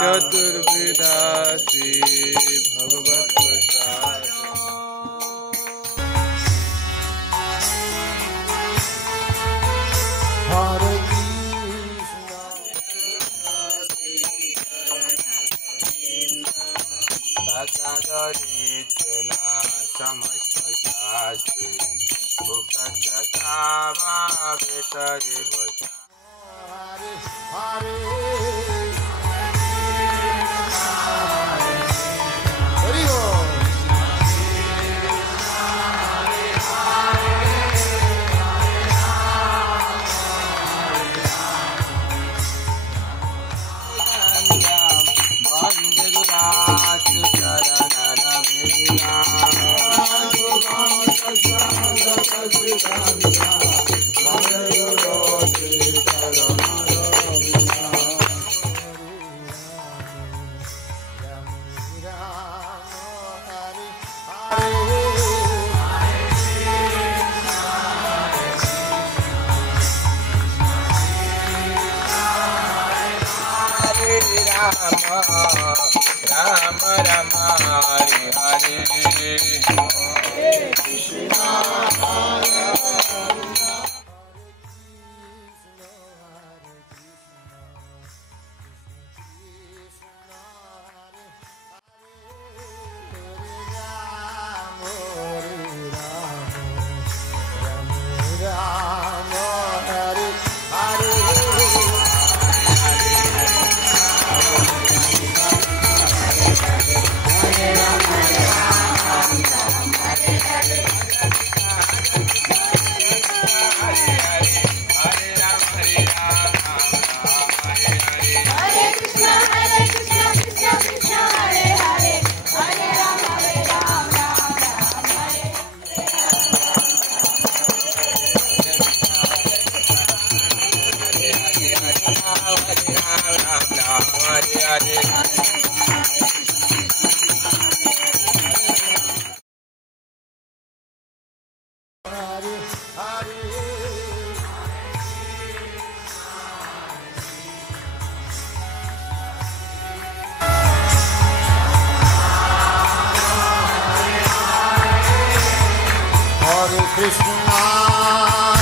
चतुर्विधा श्री भगवत प्रसाद। हरे कृष्ण समस्त शास्त्री हरे Rama Rama Hare Hare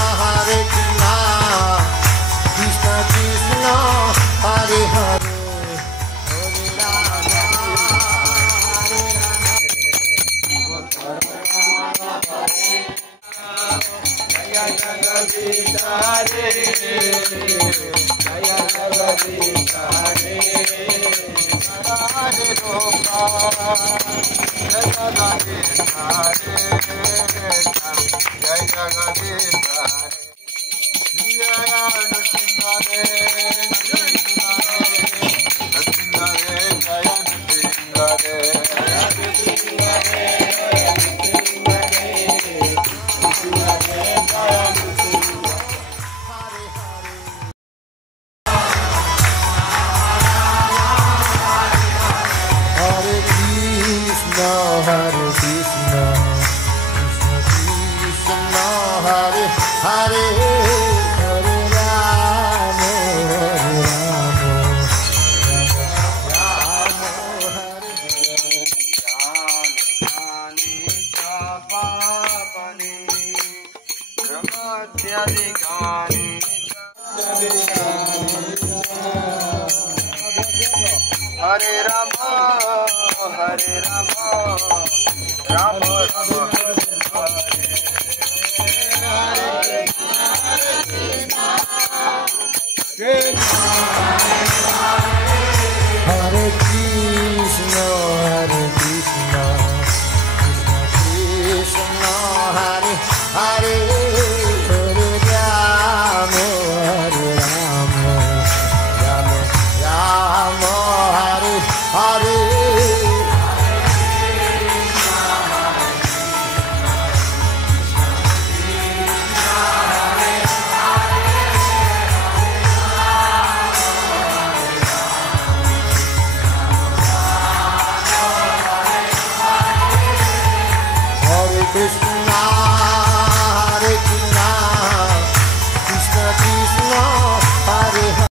Hare Krishna Krishna Krishna Hare Hare Hare Rama Jaya Jagadisha Hare Jaya Jagadisha Hare Hare Roka Jaya Jagadisha Hare Jai Jagadisha Hare Jaya Nrsimhare Nrsimhare Jaya Nrsimhare Hare Krishna Hare Krishna Krishna Hare Hare Hare Rama Rama Hare Jnani Chapapani Brahmatyadikani Hare Rama Hare Rama Rama Rama Hare Krishna Hare Krishna Krishna Krishna Hare Hare Hare Rama Rama Rama Hare Hare Krishna